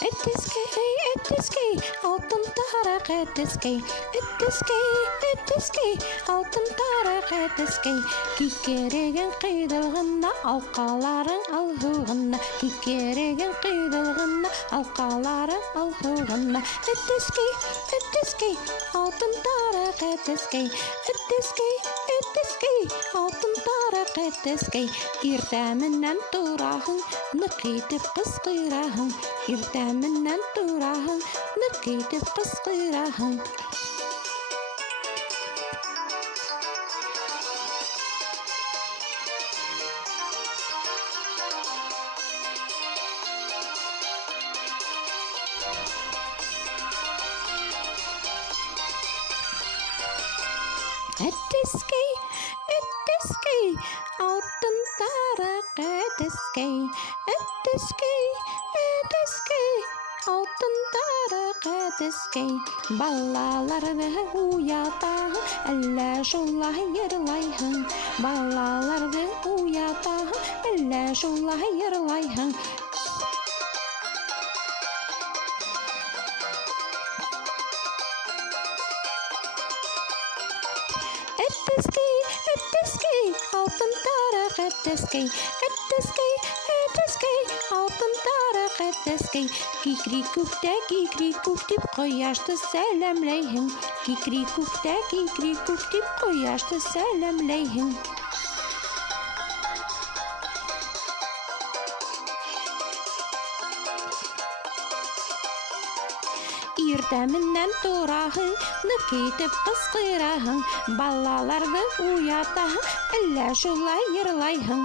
Эттескей, алтын тарақ эттескей. Эттескей, алтын тарақ эттескей. Кикереген қидылғына, алқаларың алғылғына. Кикереген қидылғына, алқаларың алғылғына. Эттескей, алтын тарақ эттескей. Эттескей, алтын тарақ эттескей. Иртәменнән турағың, нык итеп кысқыраһың. Иртәменнән турағың, нык итеп кысқыраһың. Эттескей, алтын тарақ эттескей. Эттескей, алтын тарақ эттескей. Балаларды уятаһың, әллә шулай йырлайһың. Балаларды уятаһың, әллә шулай йырлайһың. Эттескей, алтын тарақ эттескей. Эттескей, алтын тарақ эттескей. Кикри-күктә, кикри-күк дип кояшты сәламләйһең. Кикри-күктә, кикри-күк дип кояшты сәламләйһең. Иртәменнән турағың, нык итеп кысқыраһың. Балаларды уятаһың, әллә шулай йырлайһың.